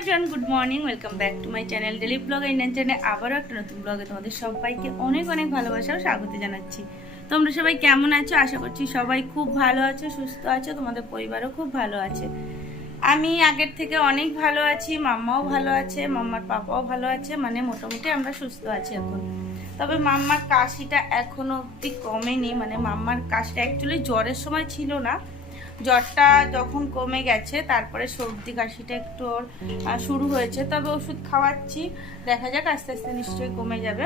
Everyone, good morning. Welcome back to my channel daily blog. Indian চ্যানেলে আবারও একটা নতুন ব্লগে তোমাদের সবাইকে অনেক অনেক ভালোবাসা ও স্বাগত জানাচ্ছি। তোমরা সবাই কেমন আছো? আশা করছি সবাই খুব ভালো আছো, সুস্থ আছো, তোমাদের পরিবারও খুব ভালো আছে। আমি আগের থেকে অনেক ভালো আছি, মাম্মাও ভালো আছে, মাম্মার পাপাও ভালো আছে, মানে মোটামুটি আমরা সুস্থ আছি এখন। তবে মাম্মার কাশিটা এখনো অবধি কমেনি, মানে মাম্মার কাশিটা অ্যাকচুয়ালি জ্বরের সময় ছিল না, জ্বরটা যখন কমে গেছে তারপরে সর্দি কাশিটা একটু শুরু হয়েছে। তবে ওষুধ খাওয়াচ্ছি, দেখা যাক আস্তে আস্তে নিশ্চয়ই কমে যাবে।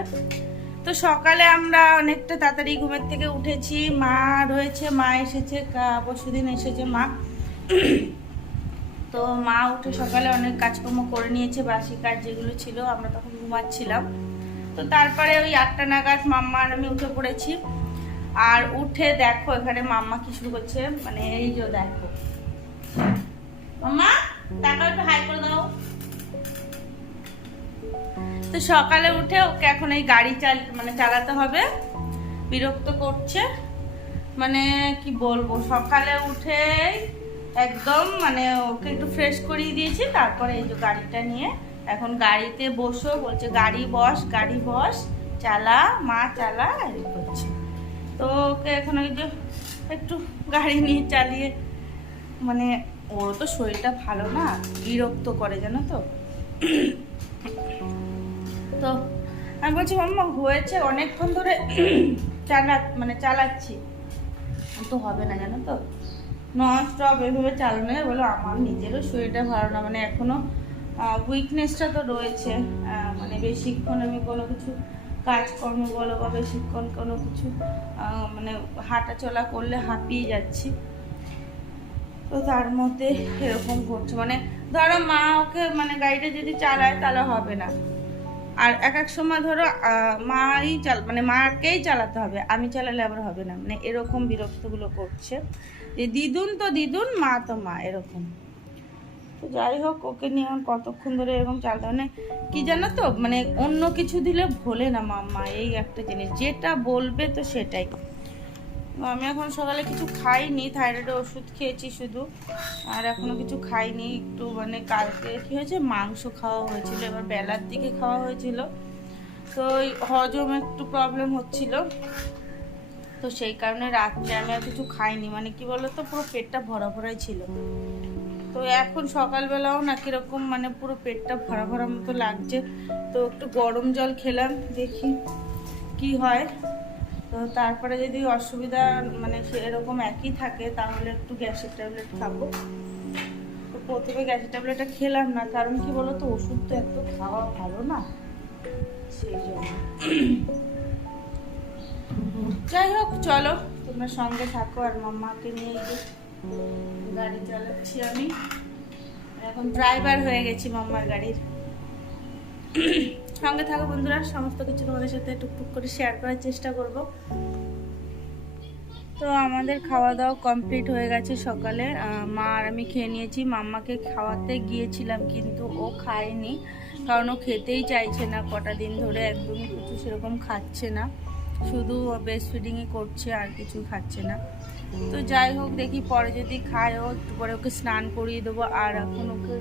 তো সকালে আমরা অনেকটা তাড়াতাড়ি ঘুমের থেকে উঠেছি, মা রয়েছে, মা এসেছে, পরশুদিন এসেছে মা। তো মা উঠে সকালে অনেক কাজকর্ম করে নিয়েছে, বাসি কাজ যেগুলো ছিল, আমরা তখন ঘুমাচ্ছিলাম। তো তারপরে ওই 8টা নাগাদ মাম্মা আর আমি উঠে পড়েছি। আর উঠে দেখো এখানে মাম্মা কি শুরু করছে, মানে এই যে দেখো মাম্মা টাকা একটু হাই করে দাও। তো সকালে উঠে ওকে এখন এই গাড়ি চালাতে হবে, বিরক্ত করছে। মানে কি বলবো, সকালে উঠে একদম মানে ওকে একটু ফ্রেশ করিয়ে দিয়েছি, তারপরে এই যে গাড়িটা নিয়ে এখন গাড়িতে বসো বলছে, গাড়ি বস চালা মা চালা, এই করছে। তো ওকে এখন ওই যে একটু গাড়ি নিয়ে চালিয়ে, মানে ওর তো শরীরটা ভালো না, বিরক্ত করে জানো তো। তো আমি বলছি মাম্মা হয়েছে, অনেকক্ষণ ধরে চালাচ্ছি, তো হবে না জানো তো, নন স্টপ এভাবে চালানো। বলো আমার নিজেরও শরীরটা ভালো না, মানে এখনো উইকনেসটা তো রয়েছে। মানে বেশিক্ষণ আমি কোনো কিছু কাজকর্ম বলো বা বেশিক্ষণ কোনো কিছু মানে হাঁটা চলা করলে হাঁপিয়ে যাচ্ছি। তো তার মধ্যে এরকম করছে, মানে ধরো মা ওকে মানে গাড়িটা যদি চালায় তাহলে হবে না, আর এক এক সময় ধরো মানে মাকেই চালাতে হবে, আমি চালালে আবার হবে না, মানে এরকম বিরক্তগুলো করছে যে দিদুন তো দিদুন, মা তো মা, এরকম। তো যাই হোক, ওকে নিয়ে এখন কতক্ষণ ধরে এরকম চালাতে, মানে কি জানো তো, মানে অন্য কিছু দিলে ভোলে না মাম্মা, এই একটা জিনিস, যেটা বলবে তো সেটাই। আমি এখন সকালে কিছু খাইনি, থাইরয়েডের ওষুধ খেয়েছি শুধু, আর এখনো কিছু খাইনি। একটু মানে কালকে কি হয়েছে, মাংস খাওয়া হয়েছিল, এবার বেলার দিকে খাওয়া হয়েছিল, তো ওই হজম একটু প্রবলেম হচ্ছিল, তো সেই কারণে রাত্রে আমি আর কিছু খাইনি। মানে কি বলতো, পুরো পেটটা ভরা ভরাই ছিল। তো এখন সকালবেলাও না কিরকম, মানে পুরো পেটটা ভরা ভরা মতো লাগছে। তো একটু গরম জল খেলাম, দেখি কি হয়। তো তারপরে যদি অসুবিধা মানে সেরকম একই থাকে তাহলে একটু গ্যাসের ট্যাবলেট খাবো। তো প্রথমে গ্যাসের ট্যাবলেটটা খেলাম না, কারণ কি বলতো, ওষুধ তো এত খাওয়া ভালো না, সেই জন্য। যাই হোক, চলো তোমরা সঙ্গে থাকো, আর মাম্মাকে নিয়ে গাড়ি চালাচ্ছি আমি, এখন ড্রাইভার হয়ে গেছি মাম্মার গাড়ির। সঙ্গে থাকো বন্ধুরা, সমস্ত কিছু তোমাদের সাথে টুকটুক করে শেয়ার করার চেষ্টা করব। তো আমাদের খাওয়া দাওয়া কমপ্লিট হয়ে গেছে সকালে, মা আর আমি খেয়ে নিয়েছি। মাম্মাকে খাওয়াতে গিয়েছিলাম কিন্তু ও খায়নি, কারণ ও খেতেই চাইছে না, কটা দিন ধরে একদমই কিছু সেরকম খাচ্ছে না, শুধু ব্রেস্ট ফিডিংই করছে, আর কিছু খাচ্ছে না। তো যাই হোক, দেখি পরে যদি খায়, ও একটু পরে ওকে স্নান করিয়ে দেবো। আর এখন ওকে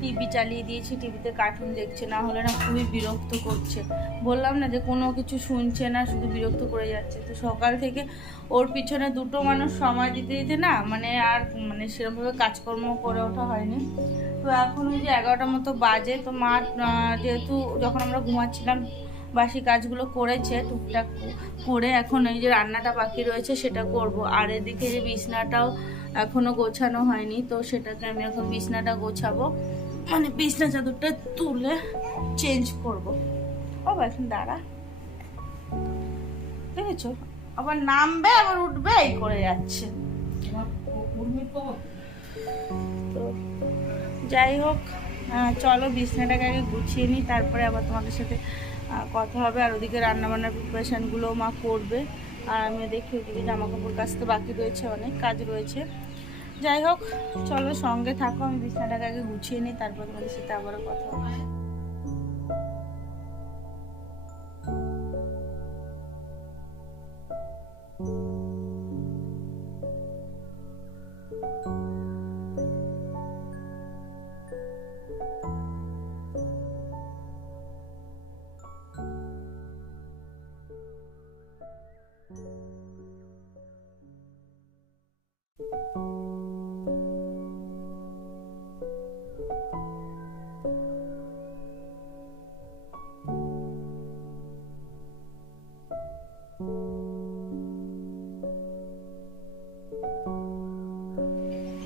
টিভি চালিয়ে দিয়েছি, টিভিতে কার্টুন দেখছে, না হলে না খুবই বিরক্ত করছে। বললাম না যে কোনো কিছু শুনছে না, শুধু বিরক্ত করে যাচ্ছে। তো সকাল থেকে ওর পিছনে দুটো মানুষ সময় দিতে দিতে না, মানে আর মানে সেরকমভাবে কাজকর্ম করে ওঠা হয়নি। তো এখন ওই যে 11টার মতো বাজে, তো মা যেহেতু যখন আমরা ঘুমাচ্ছিলাম বাসি কাজগুলো করেছে টুকটাক করে, এখন এই যে রান্নাটা বাকি রয়েছে সেটা করব। আর এদিকে যে বিছনাটাও এখনো গোছানো হয়নি, তো সেটাকে আমি এখন বিছনাটা গোছাবো, মানে বিছনা চাদরটা তুলে চেঞ্জ করব। ও এখন দাঁড়া, দেখেছো আবার নামবে আবার উঠবে, এই করে যাচ্ছে। তো যাই হোক, চলো বিছনাটাকে আগে গুছিয়ে নিই, তারপরে আবার তোমাদের সাথে কথা হবে। আর ওদিকে রান্নাবান্নার প্রিপারেশানগুলোও মা করবে, আর আমি দেখি ওদিকে জামা কাপড় কাচতে বাকি রয়েছে, অনেক কাজ রয়েছে। যাই হোক, চলো সঙ্গে থাকো, আমি বিছনাটাকে আগে গুছিয়ে নিই, তারপর তোমাদের সাথে আবারও কথা হবে।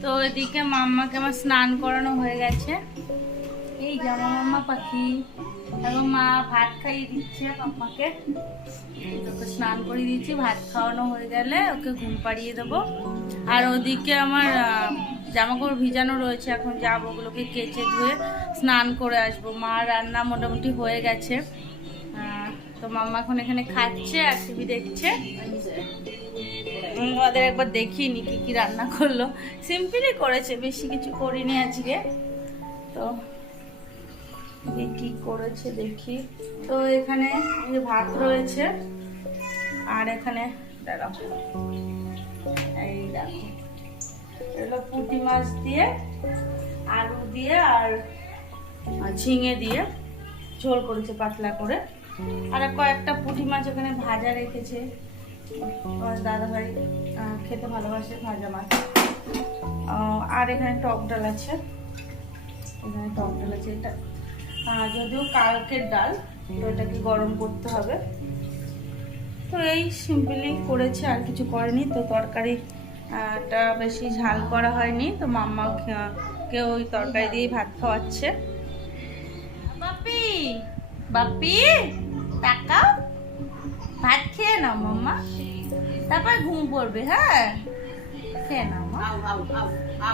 তো এদিকে মাম্মাকে আমার স্নান করানো হয়ে গেছে। এই জামা মাম্মা পাখি এবং মা ভাত খাইয়ে দিচ্ছে মাম্মাকে। ওকে স্নান করে দিয়েছি, ভাত খাওয়ানো হয়ে গেলে ওকে ঘুম পাড়িয়ে দেবো। আর ওদিকে আমার জামাকাপড় ভিজানো রয়েছে, এখন যাবো ওগুলোকে কেচে ধুয়ে স্নান করে আসবো। মা রান্না মোটামুটি হয়ে গেছে। তো মাম্মা এখন এখানে খাচ্ছে আর টিভি দেখছে। আমাদের একবার দেখিনি কি কি রান্না করলো, সিম্পলই করেছে, বেশি কিছু করিনি আজকে। তো কি করেছে দেখি। তো এখানে ভাত রয়েছে আর এখানে দাঁড়াও, এই দেখো এগুলো পুঁটি মাছ দিয়ে আলু দিয়ে আর ঝিঙে দিয়ে ঝোল করেছে পাতলা করে। আর কয়েকটা পুঁটি মাছ এখানে ভাজা রেখেছে, দাদা ভাই খেতে ভালোবাসে ভাজা মাছ। আর এখানে টক ডাল আছে, এখানে টক ডাল আছে। এটা যদিও কালকের ডাল, তো এটাকে গরম করতে হবে। তো এই সিম্পলি করেছে, আর কিছু করেনি। তো তরকারিটা বেশি ঝাল করা হয়নি, তো মাম্মাকে ওই তরকারি দিয়েই ভাত খাওয়াচ্ছে। বাপি বাপি টাকাও ভাত খেয়ে নাও মাম্মা, তারপর ঘুম পড়বে। হ্যাঁ খেয়ে নাও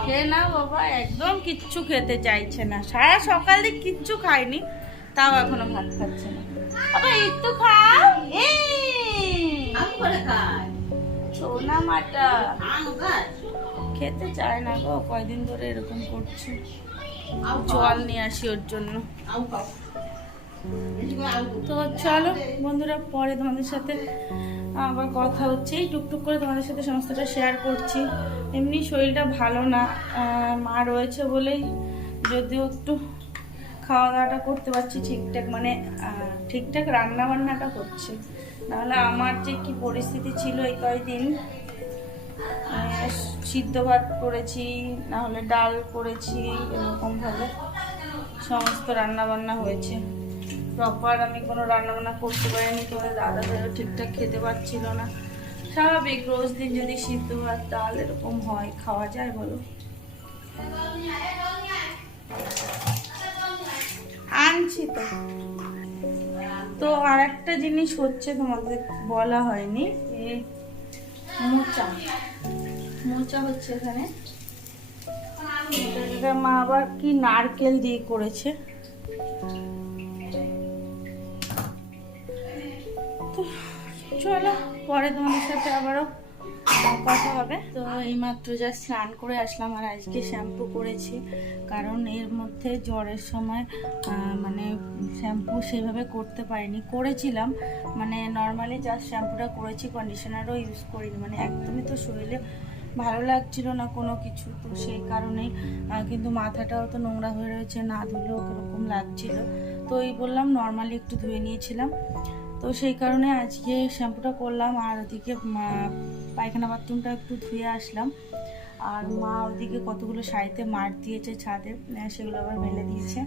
খেয়ে নাও বাবা। একদম কিচ্ছু খেতে চাইছে না, সারা সকাল দিয়ে কিচ্ছু খায়নি, তাও এখনো ভাত খাচ্ছে না। বাবা একটু খাও, সোনা মাটা খেতে চায় না গো, কয়দিন ধরে এরকম করছে। জল নিয়ে আসি ওর জন্য। তো চলো বন্ধুরা, পরে তোমাদের সাথে আবার কথা হচ্ছে। এই টুকটুক করে তোমাদের সাথে সমস্তটা শেয়ার করছি। এমনি শরীরটা ভালো না, মা রয়েছে বলেই যদিও একটু খাওয়া দাওয়াটা করতে পারছি ঠিকঠাক, মানে ঠিকঠাক রান্না বান্নাটা হচ্ছে। নাহলে আমার যে কি পরিস্থিতি ছিল এই কয়েকদিন, সিদ্ধ ভাত করেছি, নাহলে ডাল করেছি, এরকমভাবে সমস্ত রান্না বান্না হয়েছে। প্রপার আমি কোনো রান্নাবান্না করতে পারিনি, তোমাদের দাদা ভাইও ঠিকঠাক খেতে পারছিল না। স্বাভাবিক, রোজ দিন যদি সিদ্ধ ভাত ডাল এরকম হয়, খাওয়া যায় বলো? আনছি তো। তো আর একটা জিনিস হচ্ছে, তোমাদের বলা হয়নি, মোচা মোচা হচ্ছে এখানে। মা আবার কি নারকেল দিয়ে করেছে। চলো পরে তোমাদের সাথে আবারও কথা হবে। তো এইমাত্র যা স্নান করে আসলাম, আর আজকে শ্যাম্পু করেছি, কারণ এর মধ্যে জ্বরের সময় মানে শ্যাম্পু সেভাবে করতে পারিনি। করেছিলাম মানে নর্মালি জাস্ট শ্যাম্পুটা করেছি, কন্ডিশনারও ইউজ করিনি, মানে একদমই তো শরীরে ভালো লাগছিল না কোনো কিছু। তো সেই কারণেই, কিন্তু মাথাটাও তো নোংরা হয়ে রয়েছে, না ধুলেও কীরকম লাগছিল। তো এই বললাম নর্মালি একটু ধুয়ে নিয়েছিলাম, তো সেই কারণে আজকে শ্যাম্পুটা করলাম। আর ওদিকে পায়খানা বাথরুমটা একটু ধুয়ে আসলাম। আর মা ওদিকে কতগুলো শাড়িতে মার দিয়েছে ছাদে, সেগুলো আবার মেলে দিয়েছে।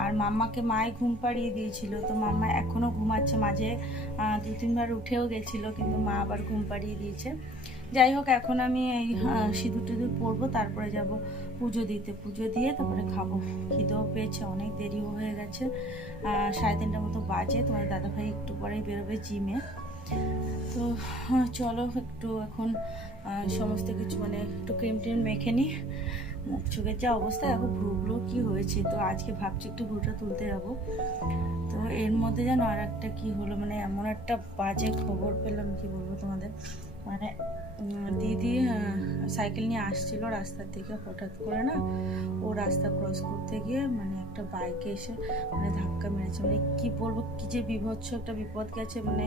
আর মাম্মাকে মায়ে ঘুম পাড়িয়ে দিয়েছিল, তো মাম্মা এখনও ঘুমাচ্ছে, মাঝে 2-3বার উঠেও গেছিলো, কিন্তু মা আবার ঘুম পাড়িয়ে দিয়েছে। যাই হোক, এখন আমি এই সিঁদুর টিঁদুর পরবো, তারপরে যাব পুজো দিতে। পুজো দিয়ে তারপরে খাবো। খিদেও পেয়েছে, অনেক দেরিও হয়ে গেছে, 3:30টার মতো বাজে। তোমার দাদাভাই একটু পরেই বেরোবে জিমে। তো চলো একটু এখন সমস্ত কিছু মানে একটু ক্রিম টিম মেখে নিই। মুখ চোখের যা অবস্থা, এখন ভ্রুগুলো কী হয়েছে, তো আজকে ভাবছি একটু ভ্রুটা তুলতে যাবো। তো এর মধ্যে যেন আর একটা কী হলো, মানে এমন একটা বাজে খবর পেলাম, কি বলবো তোমাদের। মানে দিদি সাইকেল নিয়ে আসছিল রাস্তার থেকে, হঠাৎ করে না ও রাস্তা ক্রস করতে গিয়ে মানে একটা বাইকে এসে মানে ধাক্কা মেরেছে। মানে কী বলবো, কী যে বিভৎস একটা বিপদ গেছে, মানে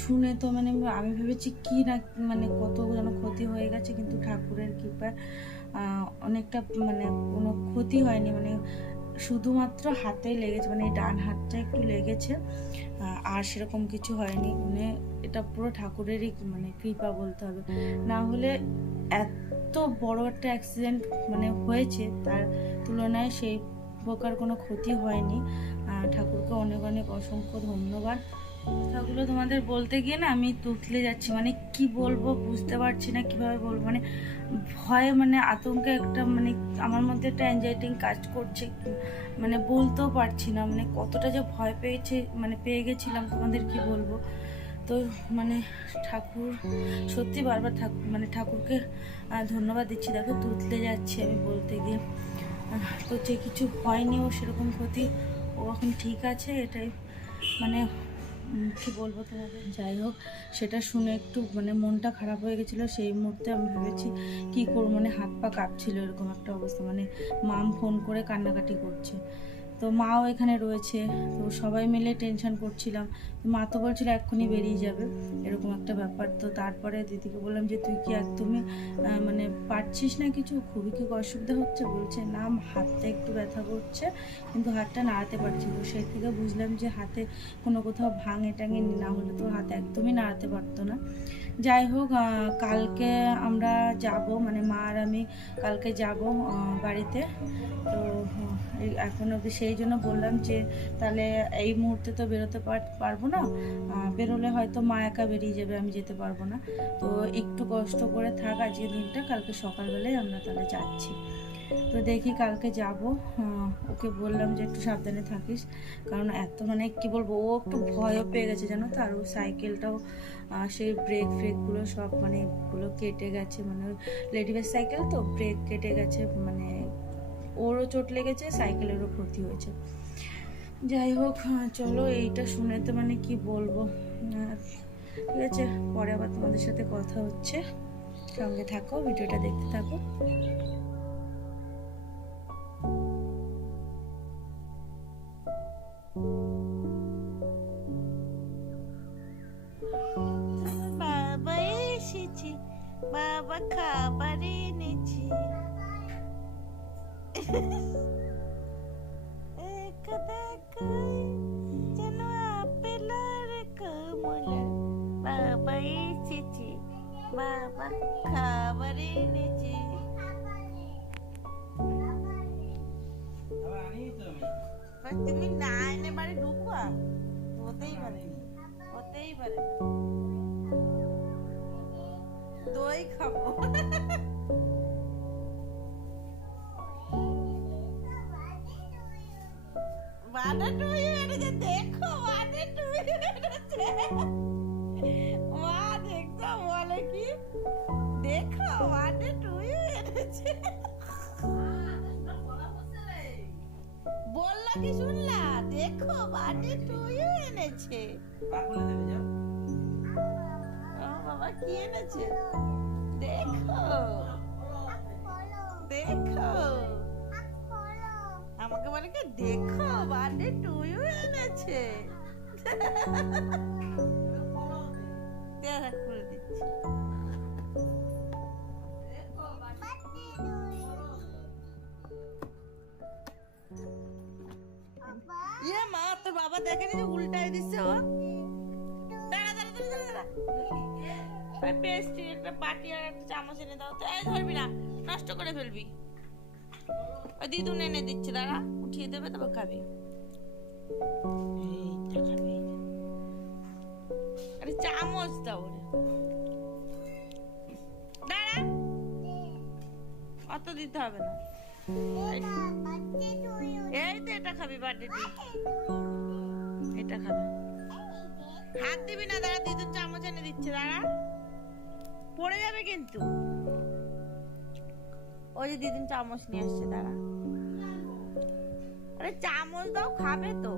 শুনে তো মানে আমি ভেবেছি কি না, মানে কত যেন ক্ষতি হয়ে গেছে, কিন্তু ঠাকুরের কৃপায় অনেকটা মানে কোনো ক্ষতি হয়নি। মানে শুধুমাত্র হাতে লেগেছে, মানে এই ডান হাতটা একটু লেগেছে, আর সেরকম কিছু হয়নি। মানে এটা পুরো ঠাকুরেরই মানে কৃপা বলতে হবে, না হলে এত বড় একটা অ্যাক্সিডেন্ট মানে হয়েছে, তার তুলনায় সেই প্রকার কোনো ক্ষতি হয়নি। ঠাকুরকে অনেক অনেক অসংখ্য ধন্যবাদ। কথাগুলো তোমাদের বলতে গিয়ে না আমি তুতলে যাচ্ছি, মানে কি বলবো বুঝতে পারছি না কিভাবে বলবো, মানে ভয়ে মানে আতঙ্কে একটা মানে আমার মধ্যে একটা অ্যাংজাইটি কাজ করছে, মানে বলতেও পারছি না, মানে কতটা যে ভয় পেয়ে গেছিলাম তোমাদের কি বলবো। তো মানে ঠাকুর সত্যি বারবার ঠাকুরকে ধন্যবাদ দিচ্ছি। দেখো তুতলে যাচ্ছি আমি বলতে গিয়ে। তো যে কিছু হয়নি ও সেরকম ক্ষতি, ও এখন ঠিক আছে, এটাই মানে কি বলবো তোমাদের। যাই হোক, সেটা শুনে একটু মানে মনটা খারাপ হয়ে গেছিলো। সেই মুহূর্তে আমি ভেবেছি কি করবো, মানে হাত পা কাঁপছিল, এরকম একটা অবস্থা, মানে মাম ফোন করে কান্নাকাটি করছে। তো মাও এখানে রয়েছে, তো সবাই মিলে টেনশন করছিলাম। মা তো বলছিল এক্ষুনি বেরিয়ে যাবে, এরকম একটা ব্যাপার। তো তারপরে দিদিকে বললাম যে তুই কি একদমই মানে পারছিস না কিছু, খুবই কি অসুবিধা হচ্ছে? বলছে না, হাতটা একটু ব্যথা করছে কিন্তু হাতটা নাড়াতে পারছি। তো সেই থেকে বুঝলাম যে হাতে কোনো কোথাও ভাঙে টাঙে না হলে তো হাত একদমই নাড়াতে পারতো না। যাই হোক, কালকে আমরা যাব, মানে মা আর আমি কালকে যাব বাড়িতে। তো এখন অবধি সেই জন্য বললাম যে তাহলে এই মুহূর্তে তো বেরোতে পারবো না, বেরোলে হয়তো মা একা বেরিয়ে যাবে, আমি যেতে পারবো না। তো একটু কষ্ট করে থাক আজকে দিনটা, কালকে সকালবেলায় আমরা তাহলে যাচ্ছি। তো দেখি কালকে যাব। ওকে বললাম যে একটু সাবধানে থাকিস, কারণ এত মানে কি বলবো, ও একটু ভয়ও পেয়ে গেছে জানো তো। আর ও সাইকেলটাও সেই ব্রেকগুলো সব মানে গুলো কেটে গেছে, মানে লেডিবাস সাইকেল তো ব্রেক কেটে গেছে, মানে ওরও চোট লেগেছে, সাইকেলেরও ক্ষতি হয়েছে। যাই হোক, চলো, এইটা শুনে তো মানে কি বলবো। ঠিক আছে, পরে আবার তোমাদের সাথে কথা হচ্ছে, সঙ্গে থাকো, ভিডিওটা দেখতে থাকো। বাবা এসেছি, বাবা খাবার এনেছি। যেন আপেল আর কমলা, বাবা এসেছি, বাবা খাবার এনেছি। তুমি না এনে বাড়ি ঢুকবা? হতেই পারে, হতেই পারে। দই খাবো। বাটা টুই এনেছে, দেখো বাটা টুই এনেছে। মা দেখছো বলে কি, দেখো বাটা টুই এনেছে। বললো কি শুনলা? দেখো বাটা টুই এনেছে। বাবা কি এনেছে দেখো, দেখো। আমাকে বলে কি, দেখো বার্থডে টুইও এনেছে। খুলে দিচ্ছি। ইয়ে মা, তোর বাবা দেখেনি যে উল্টাই দিচ্ছে ও। দাঁড়া দাঁড়া দাঁড়া দাঁড়া, পেস্ট্রি একটা বাটি আর একটা চামচ এনে দাও তো। এই ধরবি না, নষ্ট করে ফেলবি। ওই দিদুন এনে দিচ্ছে, দাঁড়া, উঠিয়ে দেবে তারপর খাবি। এইটা খাবি, আরে চামচ দাও ওরে। দাঁড়া, অত দিতে হবে না। এই তো এটা খাবি, বার্থডে এটা খাবি। হাত দিবি না, দাঁড়া, দিদুন চামচ এনে দিচ্ছে, দাঁড়া, পড়ে যাবে কিন্তু। ওই যে দিদুন চামচ নিয়ে আসছে, দাঁড়া। আরে চামচ দাও, খাবে তো।